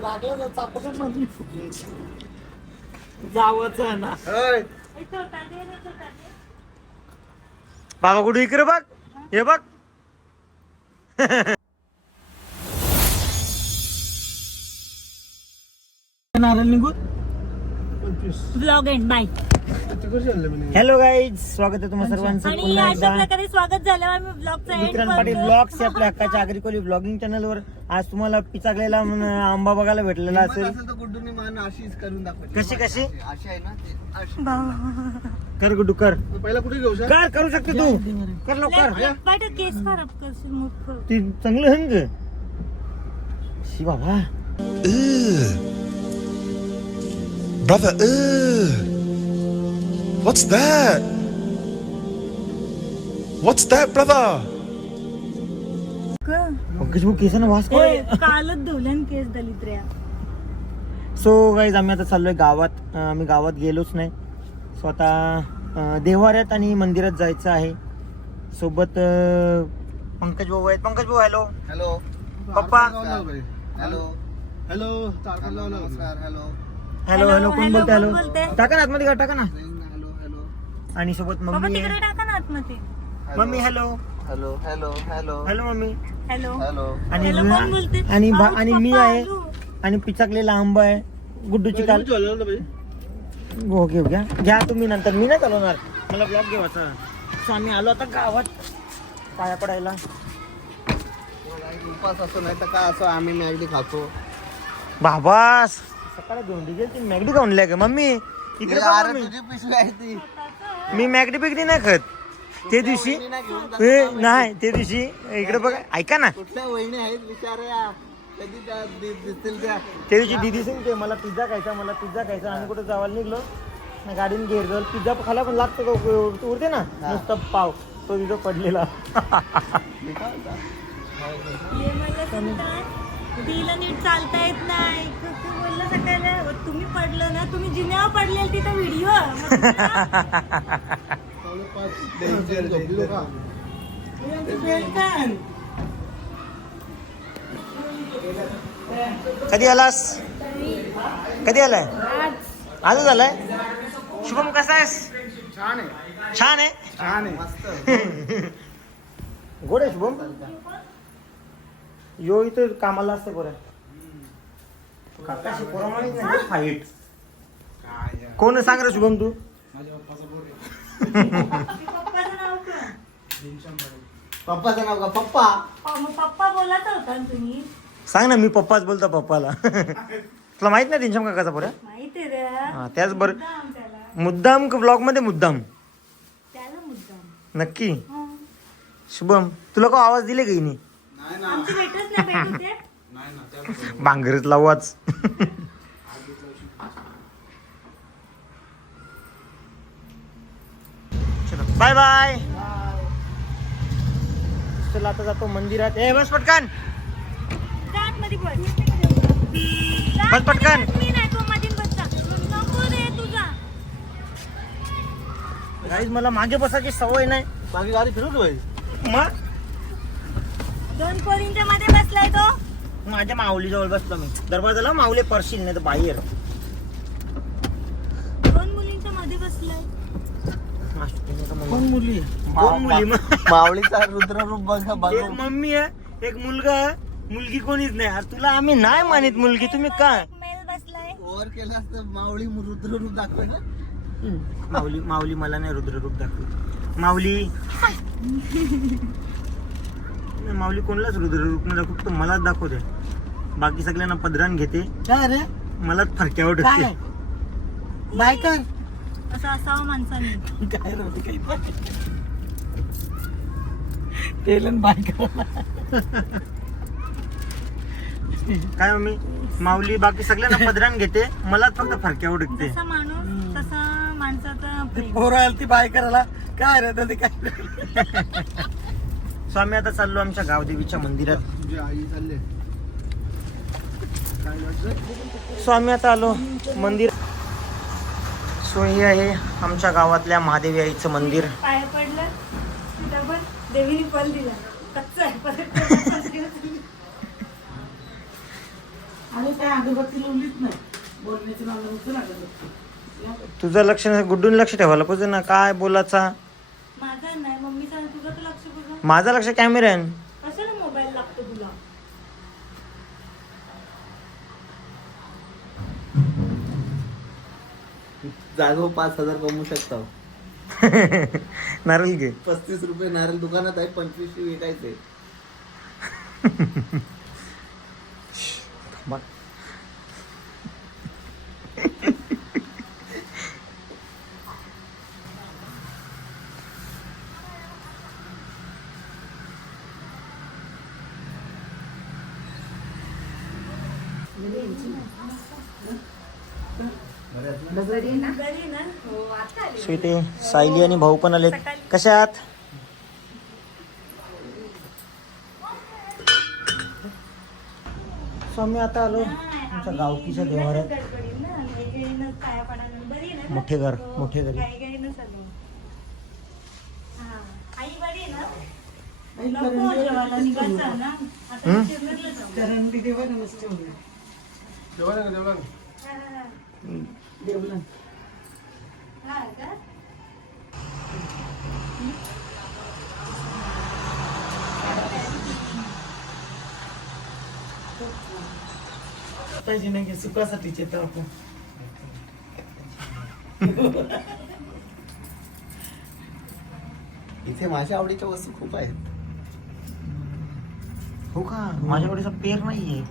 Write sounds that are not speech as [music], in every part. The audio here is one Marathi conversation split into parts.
लागलं म्हणली जावंच ना. बाबा कुठे इकडे बघ. हे बघ. नारळ निघून? Blog end bye hello guys स्वागत आहे तुम्हा सर्वांचं. आणि पुन्हा अशा एकदा प्रकारे स्वागत झाल्यावर आम्ही ब्लॉगचा विक्रांत पाटील ब्लॉग्स या आपल्या हक्काच्या आग्रिकोली ब्लॉगिंग चॅनल वर. आज तुम्हाला पिचाकलेला म्हण आंबा बघायला भेटलेला असेल. असेल तर गुड्डूने मान अशीच करून दाखवायची कशी कशी? अशी आहे ना ती. अशी. कर गुड्डू कर. पहिला कुठे घेऊ कर करू शकते तू. कर लवकर. बट केस खराब करशील मुख ती चांगलं हंग. शी बाबा. Brother, ugh. What's that? What's that, brother? Pankaj भाऊ केसानं वास काय कालच धुल्यान केस सो गाईज आम्ही आता चाललोय गावात. अं, आम्ही गावात गेलोच नाही. सो आता अं, देव्हाऱ्यात आणि मंदिरात जायचं आहे. सोबत अं, पंकज भाऊ आहेत. पंकज भाऊ hello hello papa. Hello hello नमस्कार. हॅलो हॅलो हॅलो कोण बोलते हॅलो कोण? टाका ना आतमध्ये का टाका ना. आणि सोबत बाबा मम्मी तिकडे आहे. टाका ना आतमध्ये. Mummy hello. Hello. Hello hello hello. Mummy. Hello. Hello. आणि हॅलो, कोण बोलते? आणि भा- आणि मी पप्पा, आहे. आलू. आणि पिचाकलेला आंबा आहे. गुड्डूची काल हो घेऊ घ्या. घ्या तुम्ही नंतर. मी नाही चालवणार. मला ब्लॉग घेवायचा सो आम्ही आलो आता गावात. पाया पडायला. उपास असो नाही तर काय असो आम्ही मॅगडी खातो. बाबास. सकाळी दोंडी गेली ती मॅगडी खाऊन का मम्मी? इकडे अरे मम्मी. तुझी पिशवी आहे ती. मी मॅगडी बिगडी नाही खात. ते दिवशी ए, नाही ते दिवशी इकडे बघ. ऐका ना. कुठल्या वहिनी आहेत विचार कधी त्या दि- दिसतील त्या? त्या दिवशी दिदी सांगते मला पिझ्झा खायचा मला पिझ्झा खायचा. आम्ही कुठे जावायला निघलो? ना गाडीने घेर जाऊ पिझ्झा खायला पण लागतो का? उ- उरते ना. नुसतं पाव. तो तिथं पडलेला. ये मला सांगतात [laughs] तिला नीट चालता येत नाही. तू बोललं सकाळी तुम्ही पडलं ना तुम्ही जिन्यावर पडलेल तिथं व्हिडिओ कधी आलास? कधी आलाय? आजच आलाय शुभम कसा आहेस? छान आहे. छान आहे? छान आहे. [laughs] गोड आहे शुभम? यो इथं कामाला असते बरं काकाशी पोरामाणीच नाही फाईट कोण सांग रे शुभम तू. पप्पाचं नाव काय? पप्पाचं नाव का? पप्पा? प- मग पप्पा बोलत होता ना तुम्ही. सांग ना मी पप्पाच बोलतो पप्पाला. तुला माहीत नाही त्यांच्या काकाचा बरं माहिती आहे रे. हा त्याच बरं मुद्दाम त्याला. मुद्दाम ब्लॉगमध्ये मुद्दाम. त्याला मुद्दाम. नक्की. हा. शुभम तुला का आवाज दिले काही नाही आमची भेटच नाही भेटू भांगरीत लावाच बाय बाय चला आता जातो मंदिरात. ए बस पटकन. जा आतमध्ये बस. जा बस पटकन. आतमध्ये बस, मी नाही तू मधील बस जा. नको रे तुझा. गाईज मला मागे बसायची सवय नाही. मागे गाडी फिरवतो भाई मग? दोन पोरींच्या मध्ये बसलाय तो. माझ्या माऊली जवळ बसलो मी. दरवाजाला माऊले परशील नाही तर बाहेर. दोन मुलींच्या मध्ये बसलाय. कोण मुली? कोण मुली? मग? मावळीचा रुद्ररूप बघा एक बघू मम्मी आहे एक मुलगा आहे मुलगी कोणीच नाही. अरे तुला आम्ही नाही मानित मुलगी. तुम्ही काय मेल बसलाय. ओव्हर केलं असतं मावळी रुद्ररूप दाखवलं? माऊली माऊली मला नाही रुद्ररूप दाखवत. माऊली. नाही, माऊली कोणलाच रुद्ररूप नाही दाखवत फक्त मलाच दाखवते बाकी सगळ्यांना पदरान घेते. काय रे? मलाच फरक्यावर काय? टाकते बाय कर. असं असावं माणसाने. काय रे काही केलं बाय कर. काय मम्मी माऊली बाकी सगळ्यांना पदरान घेते. मलाच फक्त फरक्यावर जसा माणूस तसा माणसाचा प्रेम. पोरं आली ती बाय करायला. काय रे ते काय? सो आम्ही आता चाललो आमच्या गावदेवीच्या मंदिरात. तुझी आई चालले सो आम्ही आता आलो मंदिर. सो हे आहे आमच्या गावातल्या महादेवी आईचं मंदिर. पाय पडलं तिथं पण देवीने पल दिला. कच्चा आहे परत अगरबत्ती लावलीच नाही. बोलण्याची नाव नव्हतं लागत होतं. तुझं लक्ष नाही गुड्डून लक्ष ठेवायला पाहिजे ना. काय बोलायचा? माझा मम्मी सांग तुझं तर लक्ष कुठं माझा लक्ष कॅमेरा कशाला मोबाईल लागतो तुला? जागो पाच हजार कमवू शकता. [laughs] नारळ घे. पस्तीस रुपये नारळ दुकानात आहे पंचवीस विकायचे. [laughs] बघ. घरी ना हो आता आली सो इथे सायली आणि भाऊ पण आलेत कशा आहात सो आम्ही आता आलो आमच्या गावकीच्या देवाऱ्यात ना? मोठे घर हो, मोठे घरी घाईघाईनंच आलो. हा. आई बरी आहे ना? आई नको करंजी जेवायला निघायचं आहे ना. आता हं? शिरवळला जाऊ. करंडी देवा नमस्ते हा, हा, हा. देवला हा का? पाहिजे नाही की सुखासाठीच येतो आपण. इथे माझ्या आवडीच्या वस्तू खूप आहेत. हो का? माझ्याकडे असं पेर नाहीये.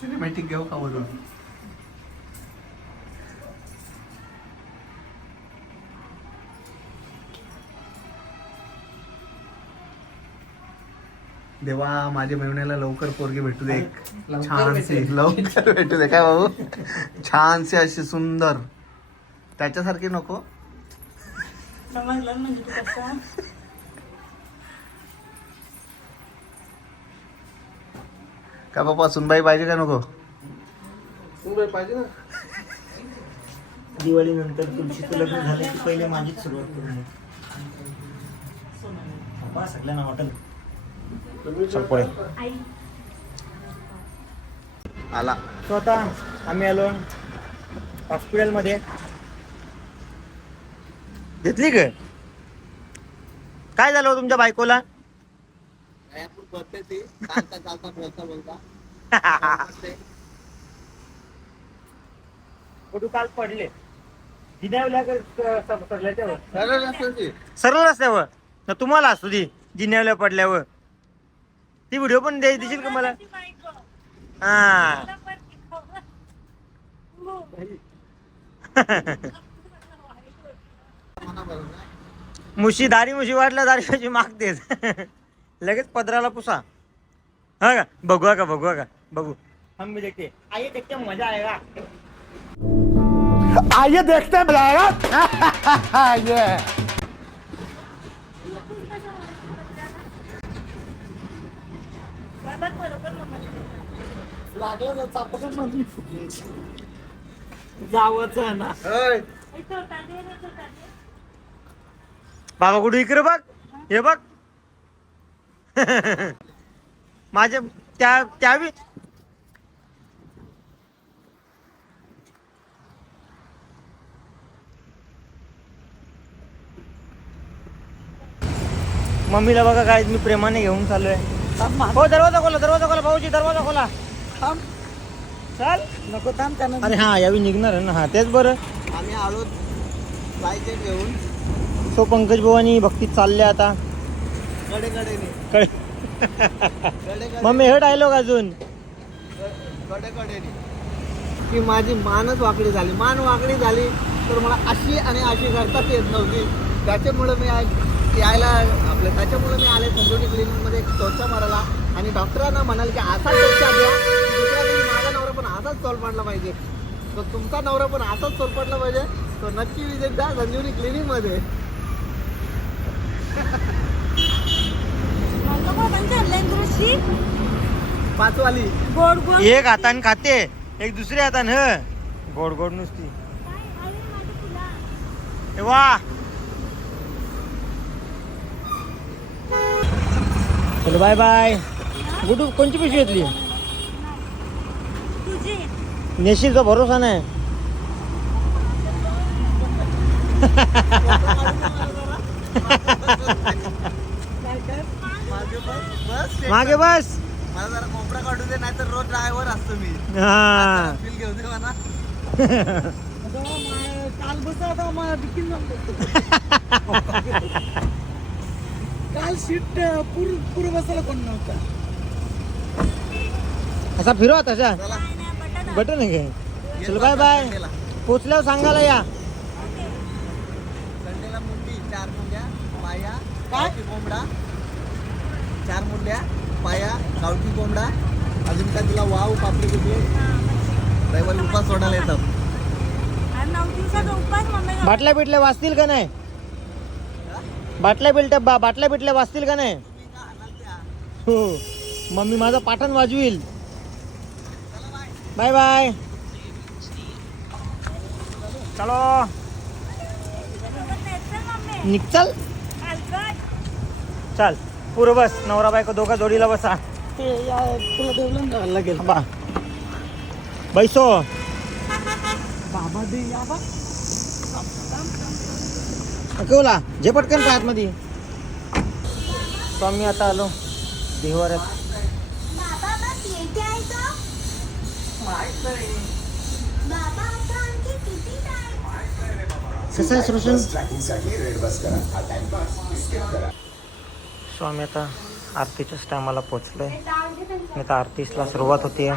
सिनेमॅटिक घेऊ का वरून देवा माझ्या मेवण्याला लवकर पोरगी भेटू दे. एक छानशी लवकर भेटू दे. काय बाबू छानशी अशी सुंदर. त्याच्यासारखी नको. म्हणजे काय बाबा सुनबाई पाहिजे का नको? दिवाळी नंतर तुळशीचं लग्न झालं की पहिले माझीच सुरुवात करून बाबा सगळ्यांना वाटेल. चल पुढे. आला. सो आता आम्ही आलो हॉस्पिटलमध्ये घेतली ग. काय झालं हो तुमच्या बायकोला? [laughs] काल पडले? जिन्यावल्या सरळ सरळ रस्त्यावर. ना तुम्हाला असू दे जिन्यावल्या पडल्यावर. ती व्हिडिओ पण दे देशील का मला? हा. [laughs] मुशी दारी मुशी वाटला दारी मुशी मागतेच. [laughs] लगेच पदराला पुसा. हा का? बघूया का बघूया का? बघू. हम भी देखते. आइए देखते हैं, मजा आएगा आइए देखते हैं ये बाबा बरोबर नमस्ते. बाबा कुठे इकडे बघ. हे बघ. [laughs] माझ्या त्या त्यावी मम्मीला बघा काय मी प्रेमाने घेऊन चाललोय. हो दरवाजा खोला दरवाजा खोला भाऊजी दरवाजा खोला. चाल नको थांब त्यानं अरे हा यावी निघणार आहे ना. हा तेच बरं. आम्ही आलो बायचे घेऊन. सो पंकज आणि भक्ती चालल्या आता. कडे कळकडे मम्मी हे डायलॉग अजून. कडे कडेने की माझी मानच वाकडी झाली. मान वाकडी झाली तर मला अशी आणि अशी करताच येत नव्हती. त्याच्यामुळे मी आज यायला आपलं त्याच्यामुळे मी आले संजोनी क्लिनिकमध्ये एक चोचा मारायला. आणि डॉक्टरांना म्हणाल की असा चोचा द्या असाच चोल पाडला पाहिजे. तर तुमचा नवरा पण असाच चोल पाडला पाहिजे. तो नक्की विजिट द्या संजीवनी क्लिनिकमध्ये मध्ये. पाचवाली. गोड गोड एक हातान खाते एक दुसऱ्या हातान ह? गोड गोड नुसती. ए वा! चलो बाय बाय. गुडू कोणची पिशवी घेतली? नेशील का भरोसा नाही. मागे बस. बस मागे बस मला जरा कोपरा काढू दे नाहीतर रोज ड्रायव्हर असतो मी. हा. फील घेऊ दे मला. काल बसा आता मला काल सीट पूर पूर बसायला कोण नव्हता असा फिरवा नाही नाही बटन आहे काय? चलो बाय बाय. पोचल्यावर सांगायला या. संडेला मुंडी चार मुंड्या पाया काय? गावठी कोंबडा. चार मुंड्या पाया गावठी कोंबडा. अजून काय तुला वाव पापडी कुठले? रविवारी उपास सोडायला येतात. बाटल्या बिटल्या वाचतील का नाही? बाटल्या बिलट्या बा बाटल्या बिटल्या वाचतील का नाही? हो. मम्मी माझं पाठण वाजवील. Bye bye. चलो. हलकट चल. पुरं बस. नवरा बायको दोघा जोडीला बसा. ते या तुला देवलं ना लागेल. बा बैसो. बाबा दे या बा. केवला जे पटकन पाय आतमध्ये स्वामी आता आलो. देवाऱ्यात बाबा बस येते आहे का बाबा आता आणखी किती टाइम कसं आहे आता आरतीच्याच टायमाला पोचलोय मी आता आरतीसला सुरुवात होती